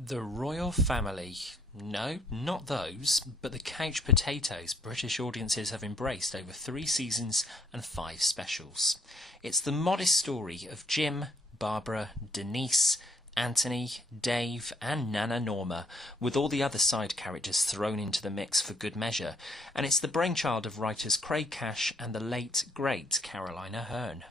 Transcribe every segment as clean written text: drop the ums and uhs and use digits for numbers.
The Royle Family. No, not those, but the couch potatoes British audiences have embraced over 3 seasons and 5 specials. It's the modest story of Jim, Barbara, Denise, Anthony, Dave and Nana Norma, with all the other side characters thrown into the mix for good measure, and it's the brainchild of writers Craig Cash and the late, great Caroline Aherne.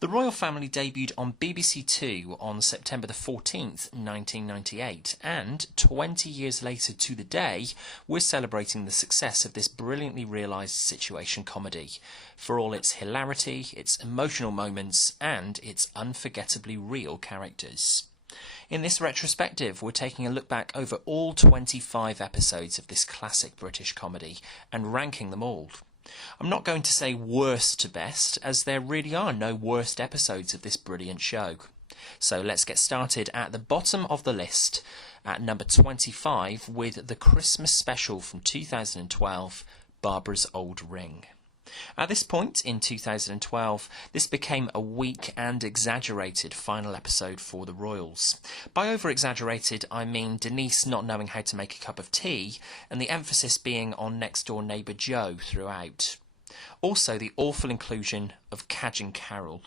The Royle Family debuted on BBC Two on September the 14th, 1998, and 20 years later to the day, we're celebrating the success of this brilliantly realised situation comedy, for all its hilarity, its emotional moments, and its unforgettably real characters. In this retrospective, we're taking a look back over all 25 episodes of this classic British comedy, and ranking them all. I'm not going to say worst to best, as there really are no worst episodes of this brilliant show. So let's get started at the bottom of the list, at number 25, with the Christmas special from 2012, Barbara's Old Ring. At this point in 2012, this became a weak and exaggerated final episode for the Royals. By over-exaggerated, I mean Denise not knowing how to make a cup of tea, and the emphasis being on next-door neighbour Joe throughout. Also, the awful inclusion of Cadge and Carol.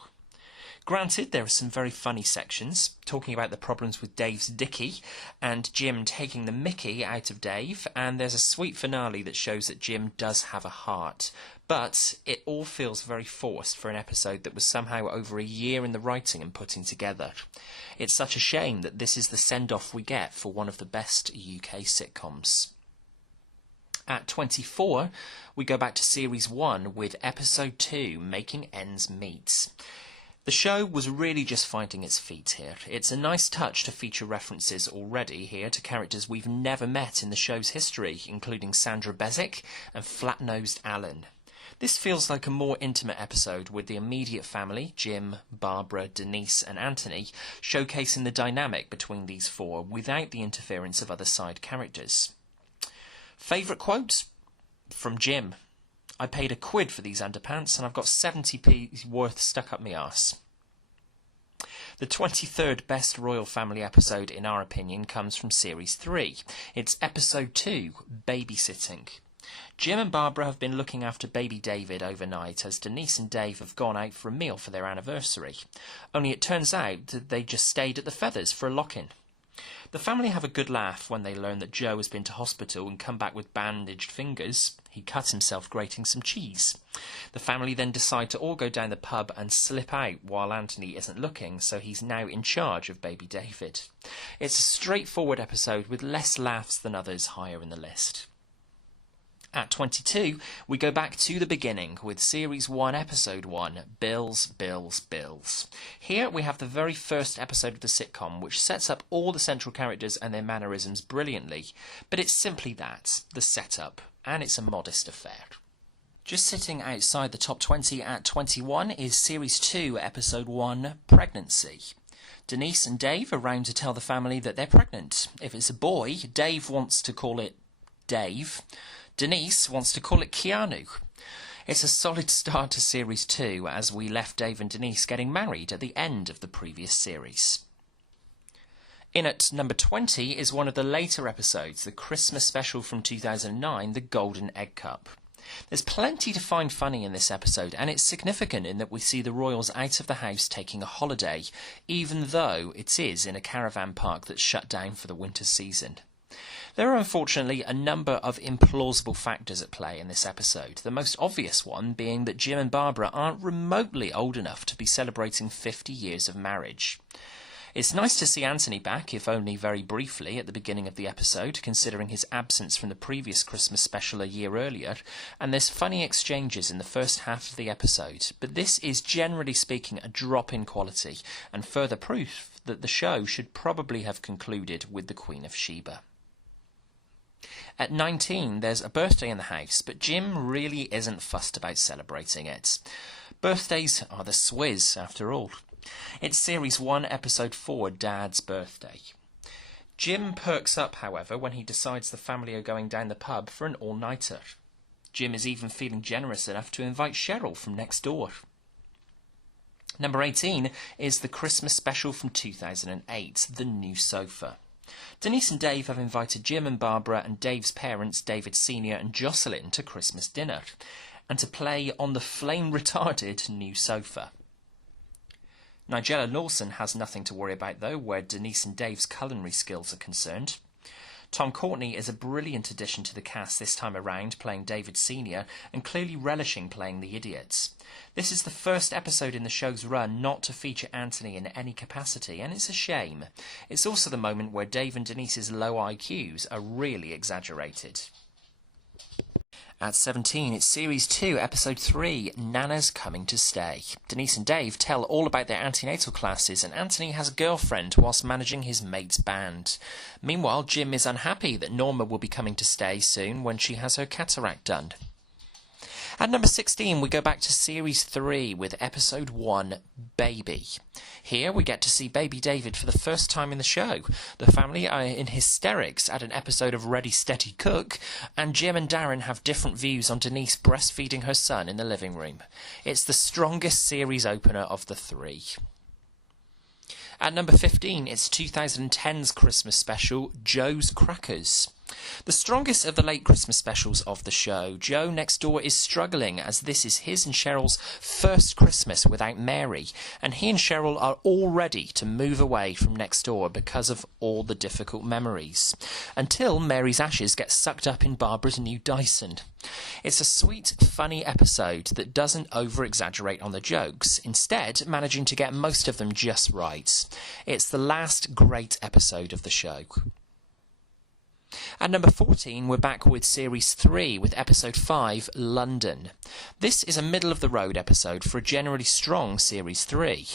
Granted, there are some very funny sections, talking about the problems with Dave's Dickie, and Jim taking the mickey out of Dave, and there's a sweet finale that shows that Jim does have a heart. But it all feels very forced for an episode that was somehow over a year in the writing and putting together. It's such a shame that this is the send-off we get for one of the best UK sitcoms. At 24, we go back to Series 1 with Episode 2, Making Ends Meet. The show was really just finding its feet here. It's a nice touch to feature references already here to characters we've never met in the show's history, including Sandra Bezic and Flat-Nosed Alan. This feels like a more intimate episode with the immediate family, Jim, Barbara, Denise and Anthony, showcasing the dynamic between these four without the interference of other side characters. Favourite quote? From Jim. I paid £1 for these underpants and I've got 70p worth stuck up my arse. The 23rd best Royle Family episode, in our opinion, comes from Series 3. It's Episode 2, Babysitting. Jim and Barbara have been looking after baby David overnight as Denise and Dave have gone out for a meal for their anniversary. Only it turns out that they just stayed at the Feathers for a lock-in. The family have a good laugh when they learn that Joe has been to hospital and come back with bandaged fingers. He cut himself grating some cheese. The family then decide to all go down the pub and slip out while Anthony isn't looking, so he's now in charge of baby David. It's a straightforward episode with less laughs than others higher in the list. At 22, we go back to the beginning with Series 1, Episode 1, Bills, Bills, Bills. Here we have the very first episode of the sitcom, which sets up all the central characters and their mannerisms brilliantly, but it's simply that, the setup, and it's a modest affair. Just sitting outside the top 20 at 21 is Series 2, Episode 1, Pregnancy. Denise and Dave are round to tell the family that they're pregnant. If it's a boy, Dave wants to call it Dave. Denise wants to call it Keanu. It's a solid start to Series 2, as we left Dave and Denise getting married at the end of the previous series. In at number 20 is one of the later episodes, the Christmas special from 2009, The Golden Egg Cup. There's plenty to find funny in this episode, and it's significant in that we see the Royals out of the house taking a holiday, even though it is in a caravan park that's shut down for the winter season. There are unfortunately a number of implausible factors at play in this episode, the most obvious one being that Jim and Barbara aren't remotely old enough to be celebrating 50 years of marriage. It's nice to see Anthony back, if only very briefly, at the beginning of the episode, considering his absence from the previous Christmas special a year earlier, and there's funny exchanges in the first half of the episode, but this is generally speaking a drop in quality, and further proof that the show should probably have concluded with the Queen of Sheba. At 19, there's a birthday in the house, but Jim really isn't fussed about celebrating it. Birthdays are the swizz, after all. It's Series 1, Episode 4, Dad's Birthday. Jim perks up, however, when he decides the family are going down the pub for an all-nighter. Jim is even feeling generous enough to invite Cheryl from next door. Number 18 is the Christmas special from 2008, The New Sofa. Denise and Dave have invited Jim and Barbara and Dave's parents, David Sr. and Jocelyn, to Christmas dinner, and to play on the flame-retarded new sofa. Nigella Lawson has nothing to worry about, though, where Denise and Dave's culinary skills are concerned. Tom Courtenay is a brilliant addition to the cast this time around, playing David Sr. and clearly relishing playing the idiots. This is the first episode in the show's run not to feature Anthony in any capacity, and it's a shame. It's also the moment where Dave and Denise's low IQs are really exaggerated. At 17, it's Series 2, Episode 3, Nana's Coming to Stay. Denise and Dave tell all about their antenatal classes, and Anthony has a girlfriend whilst managing his mate's band. Meanwhile, Jim is unhappy that Norma will be coming to stay soon when she has her cataract done. At number 16, we go back to Series 3 with Episode 1, Baby. Here we get to see baby David for the first time in the show. The family are in hysterics at an episode of Ready Steady Cook, and Jim and Darren have different views on Denise breastfeeding her son in the living room. It's the strongest series opener of the three. At number 15, it's 2010's Christmas special, Joe's Crackers. The strongest of the late Christmas specials of the show, Joe Next Door is struggling as this is his and Cheryl's first Christmas without Mary, and he and Cheryl are all ready to move away from Next Door because of all the difficult memories, until Mary's ashes get sucked up in Barbara's new Dyson. It's a sweet, funny episode that doesn't over-exaggerate on the jokes, instead managing to get most of them just right. It's the last great episode of the show. At number 14, we're back with Series 3 with Episode 5, London. This is a middle-of-the-road episode for a generally strong Series 3.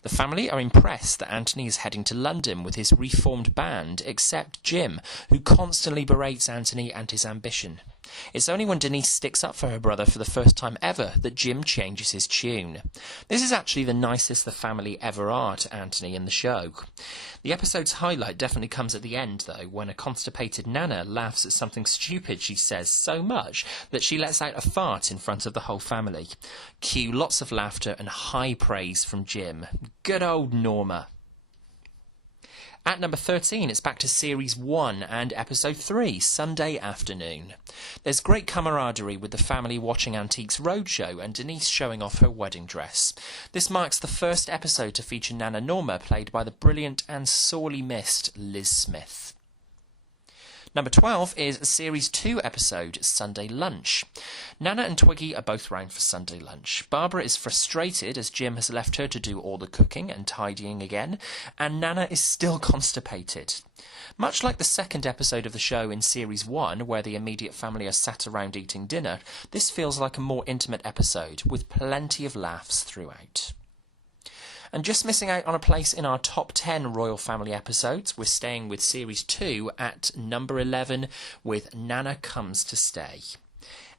The family are impressed that Anthony is heading to London with his reformed band, except Jim, who constantly berates Anthony and his ambition. It's only when Denise sticks up for her brother for the first time ever that Jim changes his tune. This is actually the nicest the family ever are to Anthony in the show. The episode's highlight definitely comes at the end, though, when a constipated Nana laughs at something stupid she says so much that she lets out a fart in front of the whole family. Cue lots of laughter and high praise from Jim. Good old Norma. At number 13, it's back to Series 1 and Episode 3, Sunday Afternoon. There's great camaraderie with the family watching Antiques Roadshow and Denise showing off her wedding dress. This marks the first episode to feature Nana Norma, played by the brilliant and sorely missed Liz Smith. Number 12 is a Series 2 episode, Sunday Lunch. Nana and Twiggy are both round for Sunday lunch. Barbara is frustrated as Jim has left her to do all the cooking and tidying again, and Nana is still constipated. Much like the second episode of the show in Series 1, where the immediate family are sat around eating dinner, this feels like a more intimate episode, with plenty of laughs throughout. And just missing out on a place in our top 10 Royle Family episodes, we're staying with Series 2 at number 11 with Nana Comes to Stay.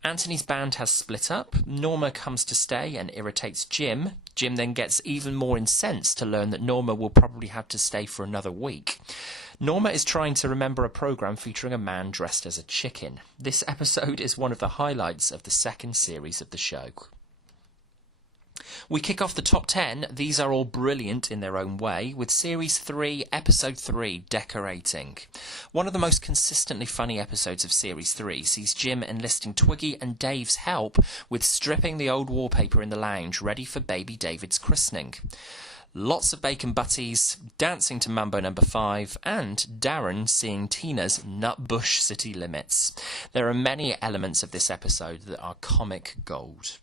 Anthony's band has split up, Norma comes to stay and irritates Jim. Jim then gets even more incensed to learn that Norma will probably have to stay for another week. Norma is trying to remember a programme featuring a man dressed as a chicken. This episode is one of the highlights of the second series of the show. We kick off the top 10, these are all brilliant in their own way, with Series 3, Episode 3, Decorating. One of the most consistently funny episodes of Series 3 sees Jim enlisting Twiggy and Dave's help with stripping the old wallpaper in the lounge ready for baby David's christening. Lots of bacon butties, dancing to Mambo No. 5, and Darren seeing Tina's Nutbush City Limits. There are many elements of this episode that are comic gold.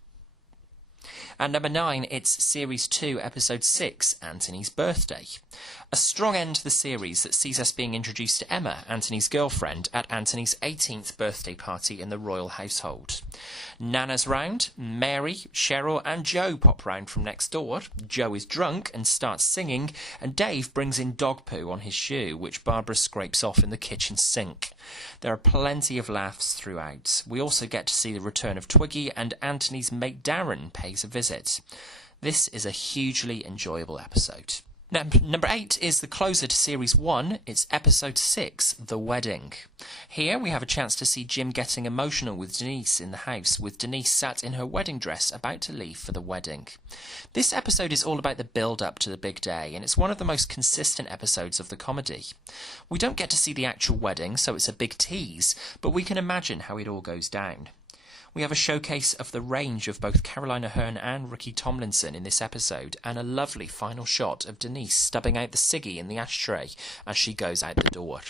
At number 9, it's Series 2, Episode 6, Anthony's Birthday. A strong end to the series that sees us being introduced to Emma, Anthony's girlfriend, at Anthony's 18th birthday party in the royal household. Nana's round, Mary, Cheryl and Joe pop round from next door. Joe is drunk and starts singing, and Dave brings in dog poo on his shoe, which Barbara scrapes off in the kitchen sink. There are plenty of laughs throughout. We also get to see the return of Twiggy, and Anthony's mate Darren pays a visit. This is a hugely enjoyable episode. Number 8 is the closer to Series 1. It's Episode 6, The Wedding. Here we have a chance to see Jim getting emotional with Denise in the house, with Denise sat in her wedding dress about to leave for the wedding. This episode is all about the build-up to the big day, and it's one of the most consistent episodes of the comedy. We don't get to see the actual wedding, so it's a big tease, but we can imagine how it all goes down. We have a showcase of the range of both Caroline Aherne and Ricky Tomlinson in this episode, and a lovely final shot of Denise stubbing out the ciggy in the ashtray as she goes out the door.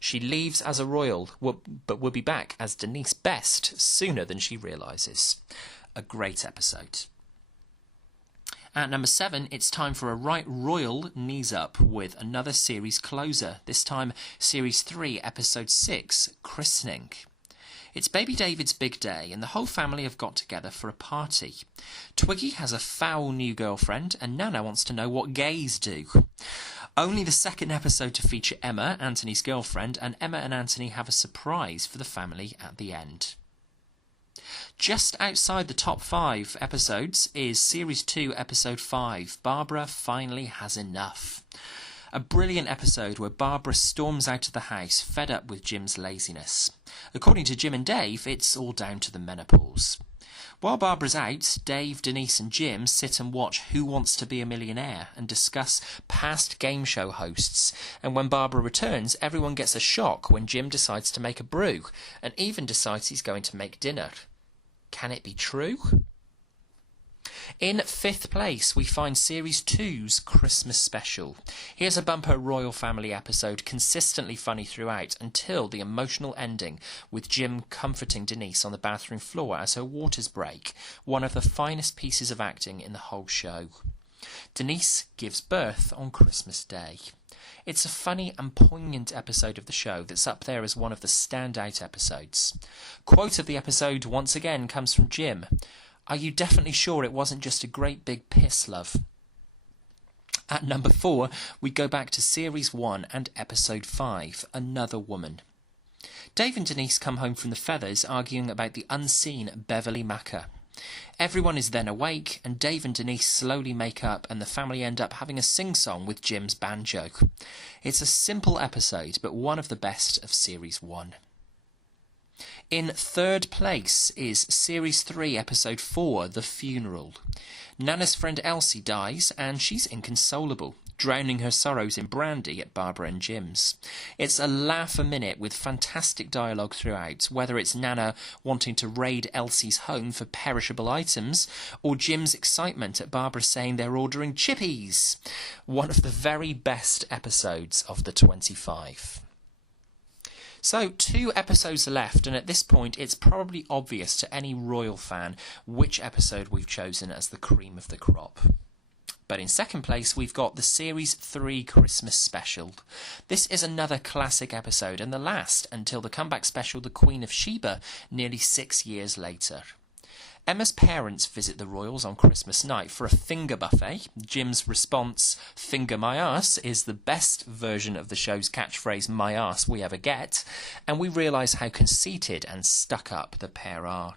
She leaves as a royal, but will be back as Denise Best sooner than she realises. A great episode. At number 7, it's time for a right royal knees up with another series closer, this time Series 3, Episode 6, Christening. It's baby David's big day, and the whole family have got together for a party. Twiggy has a foul new girlfriend, and Nana wants to know what gays do. Only the second episode to feature Emma, Anthony's girlfriend, and Emma and Anthony have a surprise for the family at the end. Just outside the top 5 episodes is Series 2, Episode 5, Barbara Finally Has Enough. A brilliant episode where Barbara storms out of the house, fed up with Jim's laziness. According to Jim and Dave, it's all down to the menopause. While Barbara's out, Dave, Denise and Jim sit and watch Who Wants to Be a Millionaire and discuss past game show hosts. And when Barbara returns, everyone gets a shock when Jim decides to make a brew and even decides he's going to make dinner. Can it be true? In 5th place, we find Series 2's Christmas Special. Here's a bumper Royle Family episode, consistently funny throughout, until the emotional ending, with Jim comforting Denise on the bathroom floor as her waters break, one of the finest pieces of acting in the whole show. Denise gives birth on Christmas Day. It's a funny and poignant episode of the show that's up there as one of the standout episodes. Quote of the episode once again comes from Jim. Are you definitely sure it wasn't just a great big piss, love? At number 4, we go back to Series 1 and Episode 5, Another Woman. Dave and Denise come home from the Feathers arguing about the unseen Beverly Macker. Everyone is then awake, and Dave and Denise slowly make up, and the family end up having a sing-song with Jim's banjo. It's a simple episode, but one of the best of Series 1. In 3rd place is Series 3, Episode 4, The Funeral. Nana's friend Elsie dies, and she's inconsolable, drowning her sorrows in brandy at Barbara and Jim's. It's a laugh a minute with fantastic dialogue throughout, whether it's Nana wanting to raid Elsie's home for perishable items, or Jim's excitement at Barbara saying they're ordering chippies. One of the very best episodes of the 25. So, 2 episodes are left, and at this point it's probably obvious to any Royle fan which episode we've chosen as the cream of the crop. But in 2nd place, we've got the Series 3 Christmas Special. This is another classic episode, and the last until the comeback special The Queen of Sheba, nearly 6 years later. Emma's parents visit the Royals on Christmas night for a finger buffet. Jim's response, "Finger my arse," is the best version of the show's catchphrase, "my arse we ever get," and we realise how conceited and stuck up the pair are.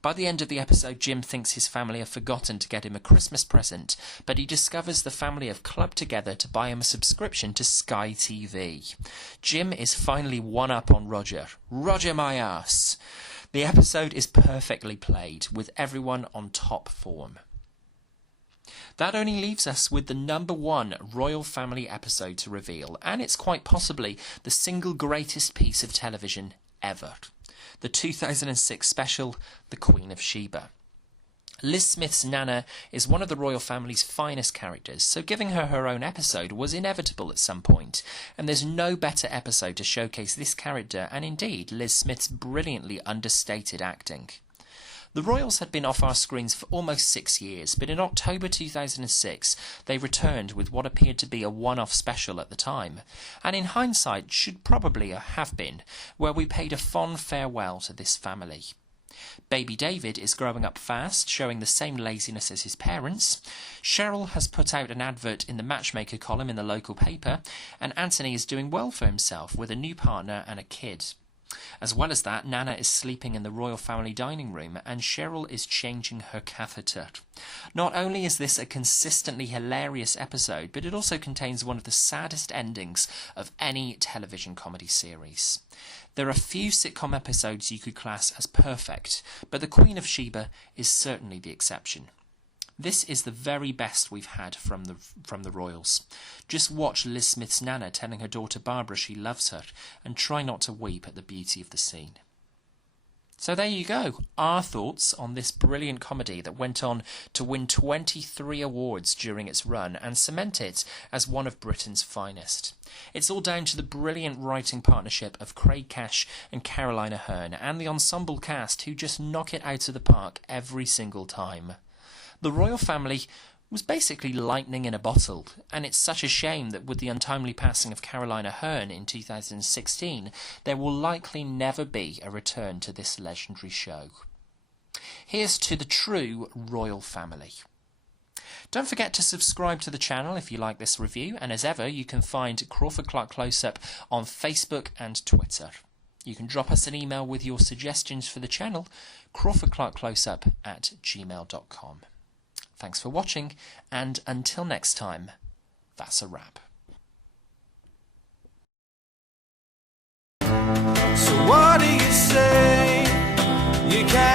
By the end of the episode, Jim thinks his family have forgotten to get him a Christmas present, but he discovers the family have clubbed together to buy him a subscription to Sky TV. Jim is finally one up on Roger. Roger my arse! The episode is perfectly played, with everyone on top form. That only leaves us with the number 1 Royle Family episode to reveal, and it's quite possibly the single greatest piece of television ever. The 2006 special, The Queen of Sheba. Liz Smith's Nana is one of the Royle Family's finest characters, so giving her her own episode was inevitable at some point, and there's no better episode to showcase this character and indeed Liz Smith's brilliantly understated acting. The Royals had been off our screens for almost 6 years, but in October 2006 they returned with what appeared to be a one-off special at the time, and in hindsight should probably have been, where we paid a fond farewell to this family. Baby David is growing up fast, showing the same laziness as his parents. Cheryl has put out an advert in the Matchmaker column in the local paper, and Anthony is doing well for himself with a new partner and a kid. As well as that, Nana is sleeping in the royal family dining room and Cheryl is changing her catheter. Not only is this a consistently hilarious episode, but it also contains one of the saddest endings of any television comedy series. There are few sitcom episodes you could class as perfect, but The Queen of Sheba is certainly the exception. This is the very best we've had from the Royals. Just watch Liz Smith's Nana telling her daughter Barbara she loves her, and try not to weep at the beauty of the scene. So there you go, our thoughts on this brilliant comedy that went on to win 23 awards during its run and cement it as one of Britain's finest. It's all down to the brilliant writing partnership of Craig Cash and Caroline Aherne, and the ensemble cast who just knock it out of the park every single time. The royal family was basically lightning in a bottle, and it's such a shame that with the untimely passing of Caroline Aherne in 2016, there will likely never be a return to this legendary show. Here's to the true royal family. Don't forget to subscribe to the channel if you like this review, and as ever, you can find Crawford-Clark Close-Up on Facebook and Twitter. You can drop us an email with your suggestions for the channel, crawfordclarkcloseup@gmail.com. Thanks for watching, and until next time, that's a wrap. So what do you say? You can't